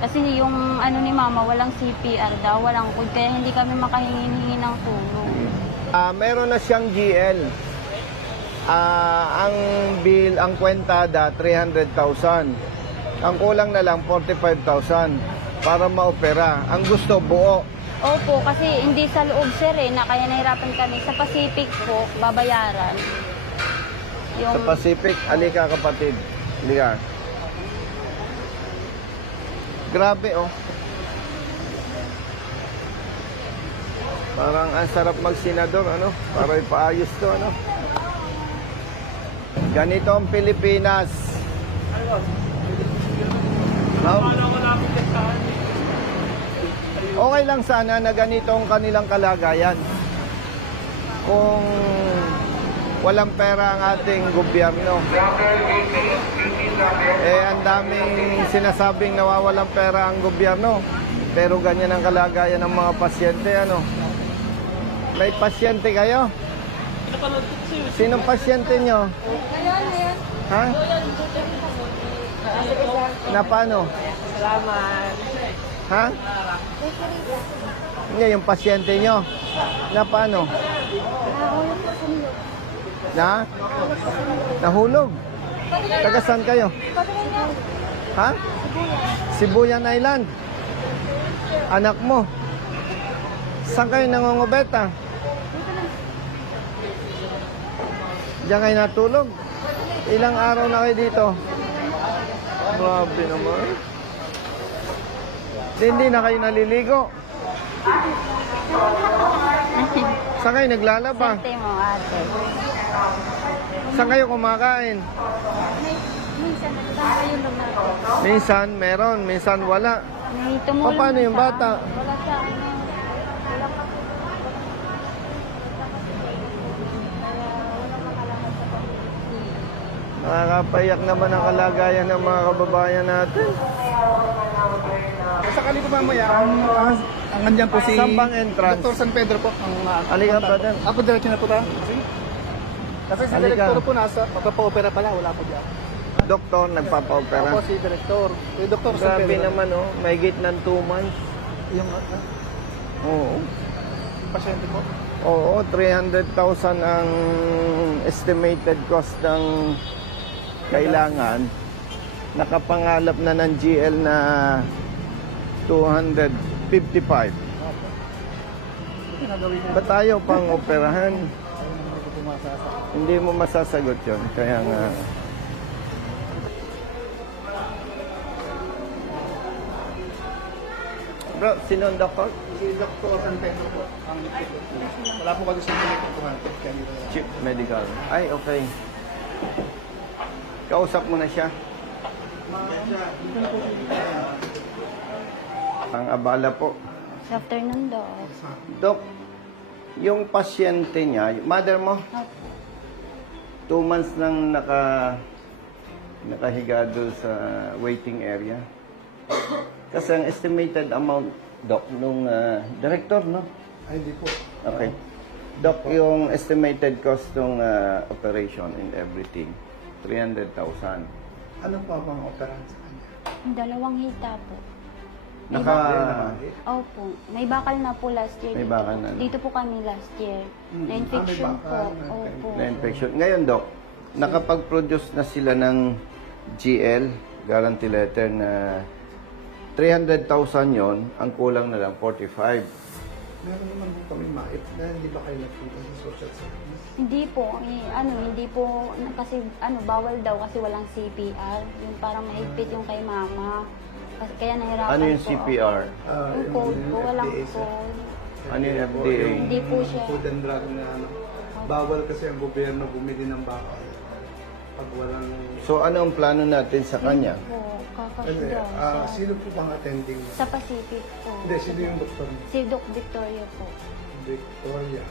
Kasi yung ano ni mama, walang CPR daw, walang code, kaya hindi kami makahingi ng tulong. Meron na siyang GL. Ang bill, ang kwentada, 300,000. Ang kulang na lang, 45,000 para maopera. Ang gusto, buo. Opo, kasi hindi sa loob sir na kaya nahirapan kami. Sa Pacific po, babayaran. Yung... Sa Pacific, alika kapatid. Alika. Grabe, oh. Parang ang sarap mag-senador, ano? Para ipaayos to, ano? Ganito ang Pilipinas. No? Okay lang sana na ganito ang kanilang kalagayan. Kung walang pera ang ating gobyerno. Ang daming sinasabing nawawalang pera ang gobyerno. Pero ganyan ang kalagayan ng mga pasyente, ano? May pasyente kayo? Sinong pasyente nyo? Ha? Na paano? Salamat. Ha? Hindi, yung pasyente nyo. Na paano? Na? Nahulog? Taga saan kayo? Ha? Sibuyan Island. Anak mo. Saan kayo nangongobeta? Diyan kayo natulog? Ilang araw na kayo dito? Grabe naman. Hindi na kayo naliligo. Saan kayo naglalaba? Serte mo, ate. Saan kayo kumakain? Minsan, nagtatayo yung lugar. Minsan meron, minsan wala. May tumulong Paano na yung sa- bata? Wala siya, ano, wala pa. Nakakapayak naman ang kalagayan ng mga kababayan natin. Sakali po mamaya, ang andyan po si Saan bang entrance? Dr. San Pedro po. Ang, Halika, brother. Ako, diretso na po tayo. Kasi si Halika. Direktor po nasa, magpapa-opera pala, wala po diyan. Doktor, Ako nagpapa-opera. si Direktor. Si Dr. San Grabe Pedro. naman, oh. May git ng 2 months. Yung Oo. pasyente po. Oo, 300,000 ang estimated cost ng kailangan. Nakapangalap na ng GL na 255. Ginagawin niya. Ba't tayo pang operahan? Hindi ko po masasagot. Hindi mo masasagot yon. Kaya nga... Bro, sino ang doktor? Si Dr. San Pedro po. Wala po kasi sa pinagkukuhan. Kaya dito na. Chief Medical. Ay, okay. Kausap mo na siya. Ang abala po. Sa afternoon daw. Dok, yung pasyente niya, yung mother mo, 2 months nang nakahiga doon sa waiting area. Kasi ang estimated amount, Dok, nung director, no? Ay, hindi po. Okay. Dok, yung estimated cost ng operation and everything, 300,000. Ano po ang operahan sa kanya? Dalawang hita po. Naka... Opo. May bakal na po last year. May dito bakal po. na, no? Dito po kami last year. Na-infection may po. bakal, na- Opo. na-infection. Ngayon, Dok, nakapag-produce na sila ng GL, guarantee letter na 300,000 yon, ang kulang na lang 45. Meron naman po kami maip na hindi ba kayo nagpunta sa social service? Hindi po. Hindi po. Kasi bawal daw kasi walang CPR. Yung parang mahigpit yung kay mama. Kasi kaya nahirapan Ano yung po CPR? ako. Yung code po. Walang FDA, sir. code. Ano yung FDA? Hindi po siya. Food and drug na ano. Bawal kasi ang gobyerno bumili ng bakal. Pag walang... So, ano ang plano natin sa kanya? Po. Anyway, Kakasya. sino po bang attending? Sa Pacific po. Hindi, sino yung doktor niyo? Si Doc Victoria po. Victoria.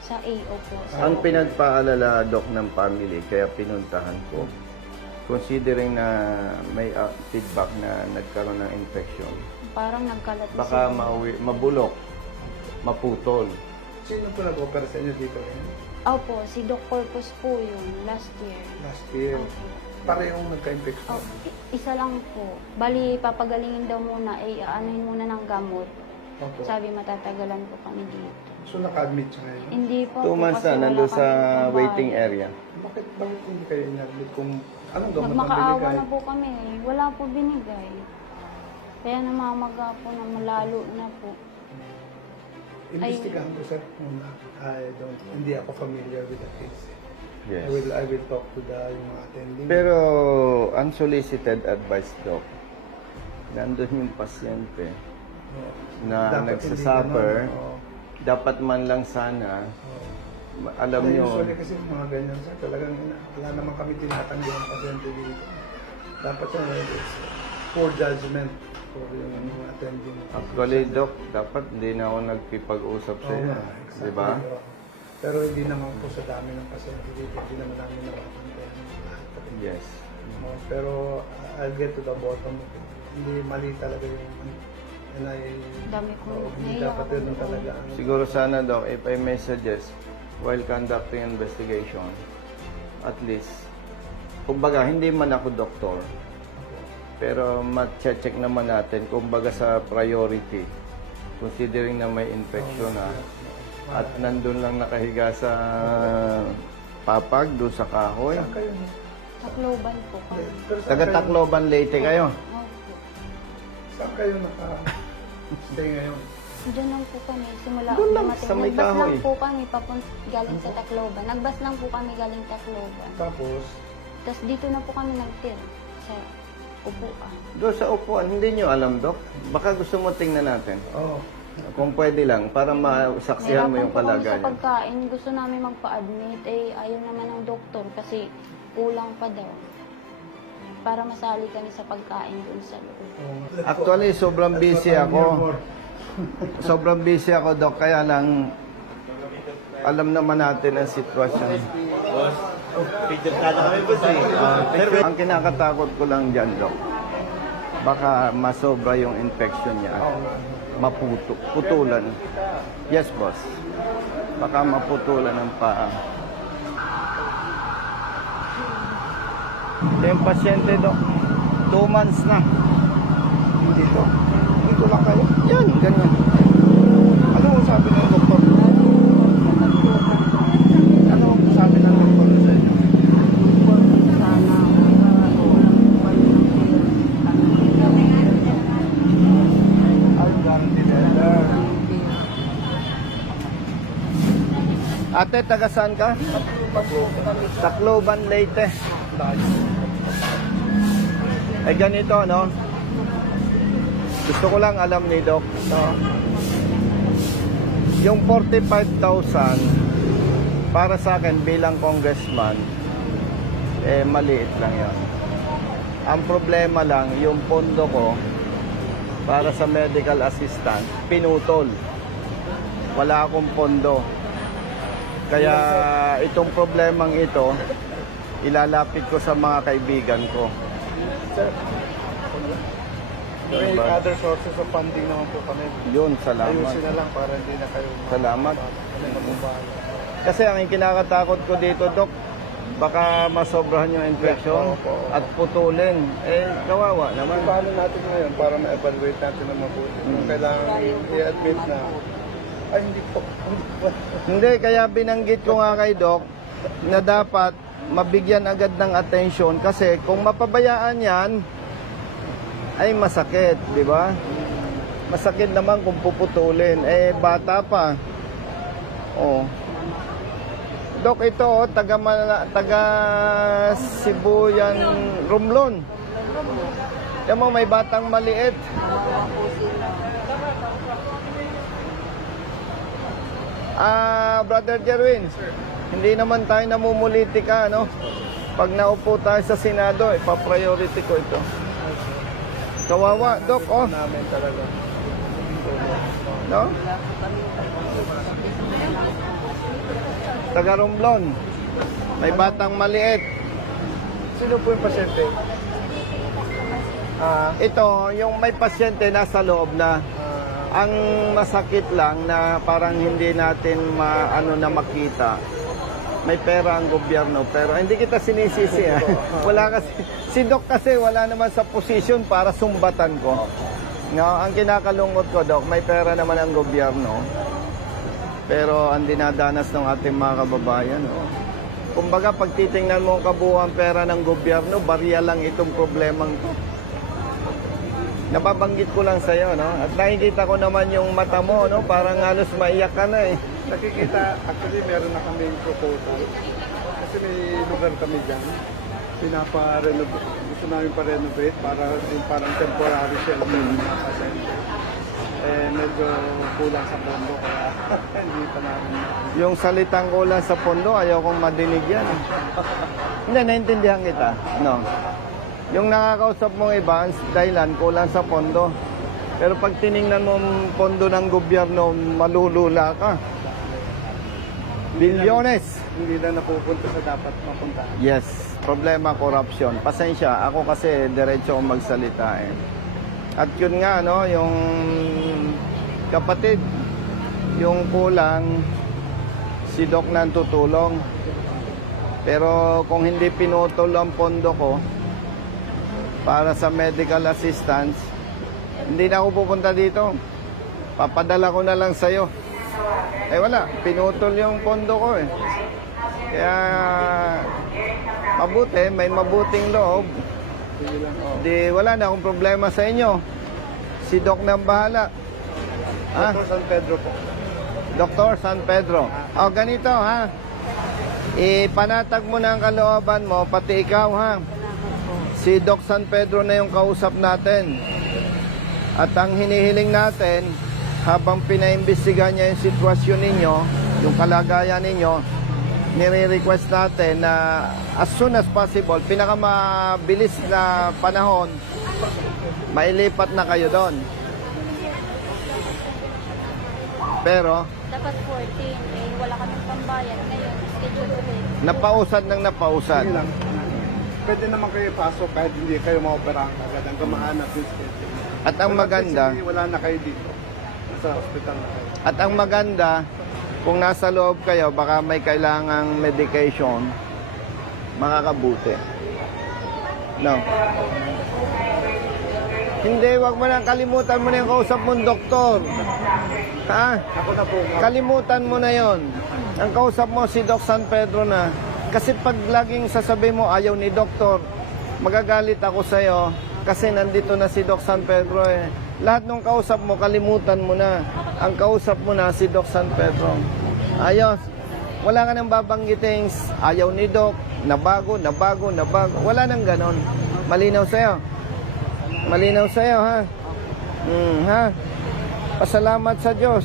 Sa AO po. Ang pinagpaalala, Dok, ng family, kaya pinuntahan ko, considering na may feedback na nagkaroon ng infection, Parang nagkalat na baka siya. mabulok, maputol. Sino po nag-opera sa inyo dito? Opo, si Doc Corpus po yun last year. Last year. Opo. parehong nagka-infection. Oh, isa lang po. Bali, papagalingin daw muna, aanuhin muna ng gamot. Opo. Sabi, matatagalan po kami dito. So, naka-admit siya ngayon. Hindi po. 2 months kasi na, wala nandun sa kaming pambayad. waiting area. Bakit hindi kayo in-admit kung anong gamot ang Nagmakaawa binigay? na po kami. Wala po binigay. Kaya namamaga po na malalo na po. Investigahan ko, sir. Hindi ako familiar with the case. Yes. I will talk to yung mga attending. Pero unsolicited advice, Doc. Nandun yung pasyente Oo. na Dapat nagsasuffer. hindi ganun. Oo. Dapat man lang sana, Oo. alam nyo, Usually kasi mga ganyan, sir, talagang wala naman kami tinatanggi ang pasyente dito. Dapat siya, poor judgment for yung mga attending. actually, Doc, dapat hindi na ako nagkipag-usap sa iyo. nga, exactly. Di ba? Oo. Pero hindi naman po sa dami ng pasyente dito, hindi naman namin nakapantayan lahat. Yes. Pero I'll get to the bottom of it. Hindi mali talaga yung Dami ko. hindi Naiyak dapat ako yun doon. talaga. Siguro sana, Doc, if I may suggest, while conducting investigation, at least, kumbaga, hindi man ako doktor, pero ma-check naman natin, kumbaga sa priority, considering na may infection na, at nandun lang nakahiga sa papag, doon sa kahoy. Saan kayo? Tacloban po kami. Pero saan Taga kayo- Tacloban, Leyte kayo. Opo. Saan kayo naka-stay ngayon? Diyan lang po kami. Simula Doon lang, dumating. sa may Nagbas lang kahoy. po kami galing sa Tacloban. Nagbas lang po kami galing Tacloban. Tapos, Tapos dito na po kami nagtira sa upuan. Doon sa upuan, hindi nyo alam, Doc. Baka gusto mo tingnan natin. Kung pwede lang, para masaksihan mo yung Nahirapan po kami sa kalagayan. pagkain. Gusto namin magpa-admit. Ayaw naman ng doktor kasi kulang pa daw. Para masali kami sa pagkain dun sa loob. Actually, sobrang busy ako. Sobrang busy ako, Doc. Kaya lang, alam naman natin ang sitwasyon. Ang kinakatakot ko lang dyan, Doc, baka masobra yung infection niya. Putulan. Yes, boss. Baka maputulan ang paa. Ito yung pasyente, Doc. 2 months na. dito. Dito lang kayo. Yan, ganyan. Ano ang sabi ng doktor? Ano ang sabi ng doktor sa inyo? Ate, taga saan ka? Tacloban, Leyte. Eh ganito, no? Gusto ko lang alam ni Doc, no? Yung 45,000 para sa akin bilang congressman, eh maliit lang yan. Ang problema lang, yung pondo ko para sa medical assistant, pinutol. Wala akong pondo. Kaya itong problemang ito, ilalapit ko sa mga kaibigan ko. Sir, may other sources of funding naman po kami. Yun, salamat. Ayusin na lang para hindi na kayo Salamat. mababahala. Kasi ang kinakatakot ko dito, Doc, baka masobrahan yung infection at putulin. Eh, kawawa naman. Paano natin ngayon para ma-evaluate natin ng mabuti? Kung kailangan i-admit na, ay hindi po. Hindi, kaya binanggit ko nga kay Doc na dapat mabigyan agad ng atensyon kasi kung mapabayaan yan, ay masakit, di ba? Masakit naman kung puputulin. Eh, bata pa. Oh. Dok, ito, oh, taga Sibuyan, Romblon. Yan mo, may batang maliit. Brother Jerwin, hindi naman tayo namumulitika, no? Pag naupo tayo sa Senado, ipa-priority ko ito. Kawawa, Dok, oh. Namin talaga. No? Taga Romblon. May batang maliit. Sino po yung pasyente? Ito, yung may pasyente nasa loob na. Ang masakit lang na parang hindi natin makita. may pera ang gobyerno, pero hindi kita sinisisi. Ha? Wala kasi, si Doc kasi wala naman sa posisyon para sumbatan ko. No, ang kinakalungkot ko, Doc, may pera naman ang gobyerno. Pero ang dinadanas ng ating mga kababayan, no? Kumbaga, pag titingnan mo ang kabuuan pera ng gobyerno, barya lang itong problemang to. Nababanggit ko lang sa'yo, no? At nakikita ko naman yung mata mo, no? Parang halos maiyak ka na, eh. Nakikita, actually meron na kaming proposal. Kasi may lugar kami dyan. Pinapa-renovate. Gusto namin pa-renovate para yung parang temporary shelter ng mga pasyente. Eh, medyo kulang sa pondo kaya hindi pa namin. Yung salitang kulang sa pondo, ayaw kong madinig yan. Hindi, naintindihan kita. No. Yung nakakausap mong iba, ang dahilan, kulang sa pondo. Pero pag tiningnan mo ang pondo ng gobyerno, malulula ka. Bilyones. Hindi na napupunta sa dapat mapunta. Yes, problema corruption. Pasensya, ako kasi diretso akong magsalita eh. At yun nga, no, yung kapatid, yung kulang, si Doc na tutulong. Pero kung hindi pinutol ang pondo ko para sa medical assistance, hindi na ako pupunta dito. Papadala ko na lang sa'yo. Eh wala, pinutol yung pondo ko eh. Kaya mabuti, may mabuting loob. Di wala na akong problema sa inyo. Si Doc na ang bahala. Ha? Dr. San Pedro po. Dr. San Pedro. O ganito ha. Ipanatag mo na ang kalooban mo, pati ikaw ha. Si Doc San Pedro na yung kausap natin. At ang hinihiling natin, habang pinaimbestigahan niya yung sitwasyon ninyo, yung kalagayan ninyo, nire-request natin na as soon as possible, pinakamabilis na panahon, mailipat na kayo doon. Pero, Dapat 14, eh, wala kaming pambayad. Ngayon, schedule ulit. napausad ng napausad. Sige lang. Pwede naman kayo pasok kahit hindi kayo maoperahan agad. Ang kamahanap yung schedule. At ang maganda, Kasi wala na kayo dito. Sa hospital na kayo. at ang maganda, kung nasa loob kayo, baka may kailangang medication, makakabuti. No. Hindi, wag mo na kalimutan mo na yung kausap mong doktor. Ha? Ako na po. Kalimutan mo na yon. Ang kausap mo si Doc San Pedro na. Kasi pag laging sasabihin mo ayaw ni doktor, magagalit ako sa'yo kasi nandito na si Doc San Pedro eh. Lahat ng kausap mo, kalimutan mo na. Ang kausap mo na si Doc San Pedro. Ayos. Wala ka nang babanggiting ayaw ni Doc, nabago. Wala nang ganon. Malinaw sa'yo. Malinaw sa'yo, ha? Ha? Pasalamat sa Diyos.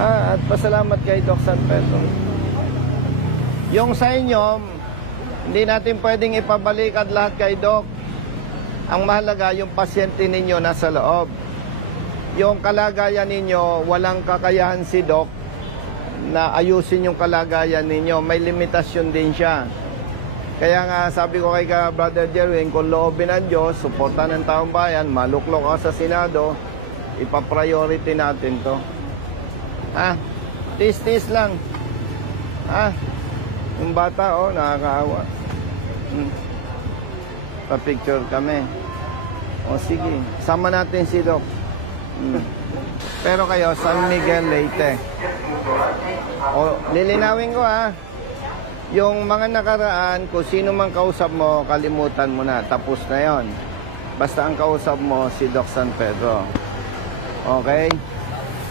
Ha? At pasalamat kay Doc San Pedro. Yung sa inyo, hindi natin pwedeng ipabalik at lahat kay Doc. Ang mahalaga, yung pasyente ninyo nasa loob. Yung kalagayan ninyo, walang kakayahan si Doc na ayusin yung kalagayan ninyo. May limitasyon din siya. Kaya nga sabi ko kay Brother Jerwin, kung loobin ng Diyos, suporta ng taong bayan, maluklok ka sa Senado, ipapriority natin to. Ha? Tis-tis lang. Ha? Yung bata, oh, nakakaawa. Pa-picture kami. O sige, sama natin si Doc. Pero kayo, San Miguel, Leyte. O, lilinawin ko ha. Yung mga nakaraan, kung sino mang kausap mo, kalimutan mo na. Tapos na yon. Basta ang kausap mo, si Doc San Pedro. Okay?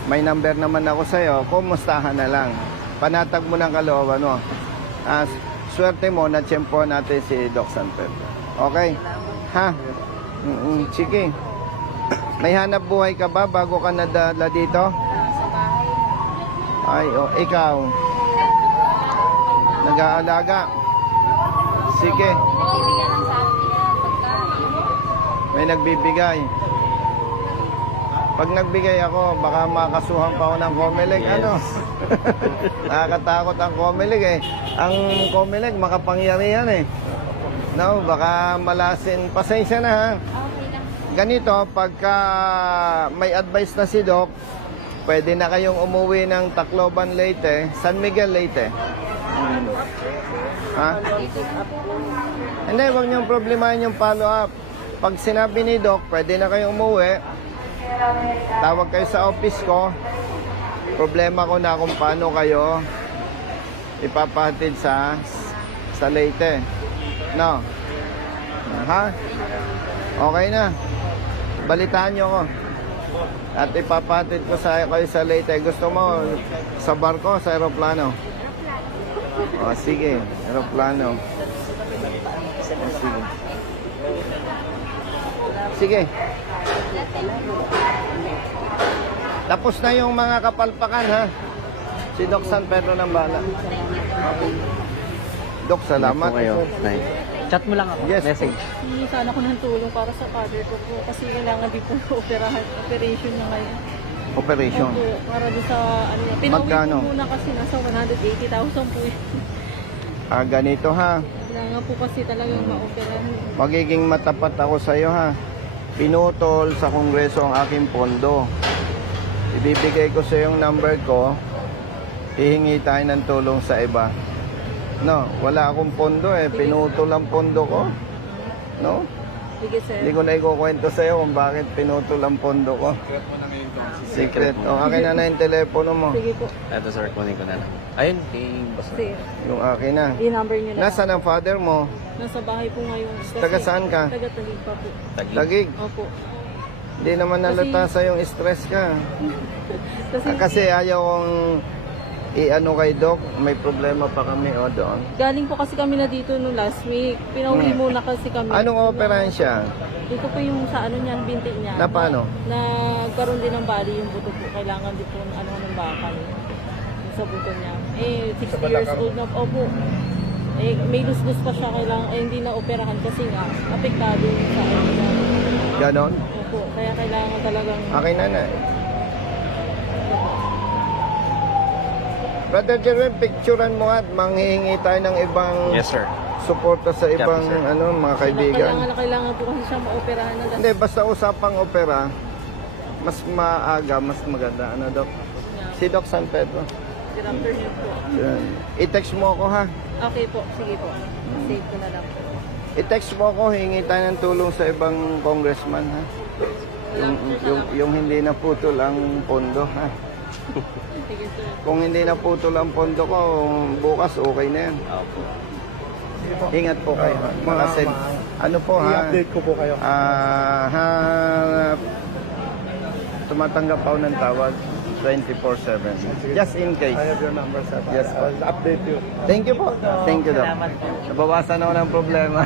May number naman ako sa'yo. Kumustahan na lang. Panatag mo ng kalooban mo. Swerte mo na tiyempo natin si Doc San Pedro. Okay? Ha? Sige. May hanap buhay ka ba bago ka nadala dito? Sa bahay lang. Ay, ikaw. Nag-aalaga. Sige. Nagbibigyan lang sa akin ng pagkain. May nagbibigay. Pag nagbigay ako, baka makasuhan pa ako ng Comelec. Ano? Nakakatakot ang Comelec eh. Ang Comelec, makapangyarihan eh. No, baka malasin. Pasensya na ha. Okay lang. Ganito, pagka may advice na si Doc, pwede na kayong umuwi ng Tacloban, Leyte, San Miguel, Leyte. Ha? Hindi, huwag niyong problemahin yung follow-up. Pag sinabi ni Doc, pwede na kayong umuwi. Tawag kayo sa office ko. Problema ko na kung paano kayo ipapahatid sa Leyte. No? Ha? Okay na. Balitaan niyo ko. At ipapahatid ko kayo sa Leyte. Gusto mo sa barko, sa aeroplano? O, sige. Aeroplano. O, sige. Sige. Tapos na yung mga kapalpakan, ha? Si Doc San Pedro ng bala. Doc, salamat. Chat mo lang ako. Yes. Message. Hindi sana ako ng tulong para sa father ko po kasi kailangan din po operation niya ngayon. Operation. Opo, para doon sa ano niya. Pinauwi Magkano? po muna kasi nasa 180,000 po yun. Ganito, ha? Kailangan po kasi talagang ma-operahan. Magiging matapat ako sa iyo, ha? Pinutol sa Kongreso ang aking pondo. Ibibigay ko sa yung number ko. Hihingi tayo ng tulong sa iba. No, wala akong pondo eh. Pinutol ang pondo ko. No? Sige sir. Hindi ko na ikukwento sa iyo kung bakit pinutol ang pondo ko. Secret. O, akin na yung telepono mo. Sige po. Ito sir, kunin ko na lang. Ayun, kay boss. Sige. Yung akin na. I-number niyo na. Nasaan ang father mo? Nasa bahay po ngayon. Kasi Taga saan ka? Taga Taguig pa po. Tagig. Opo. Hindi naman nalata sa yung stress ka. Kasi, Kasi ayaw kong i-ano kay Doc. May problema pa kami o doon. galing po kasi kami na dito nung last week. Pinauwi muna kasi kami. Anong operahan siya? Dito po yung sa ano niya, binti niya. Na paano? Nagkaroon din ng bali yung buto po. Kailangan din po ng ano ng bakal. Yung sa buto niya. 60 years old na. Opo. May lus-lus pa siya. Kailangan, hindi na operahan kasi nga, apektado yung sa ano niya. Ganon? Opo. Kaya kailangan talagang... Akin na. Brother Jerwin, picturean mo at manghihingi tayo ng ibang Yes sir. suporta sa ibang sir. mga kaibigan. Kailangan po kasi siya ma-operahan na. Hindi, basta usapang opera, mas maaga, mas maganda. Ano, Doc? Si Doc San Pedro. Good afternoon po. Yan. I-text mo ako, ha? Okay po. Sige po. Save ko na lang po. I-text mo ako, hingi tayo ng tulong sa ibang congressman, ha? Yung hindi naputol ang pondo, ha? Sige sir. Kung hindi naputol ang pondo ko, bukas okay na yan. Ingat po kayo. Mga ano po, ha? I-update ko po kayo. Tumatanggap ako ng tawag 24/7. Just in case. I have your number, sir. Yes, po. I'll update you. Thank you po. Thank you, Doc. Nabawasan ako ng problema.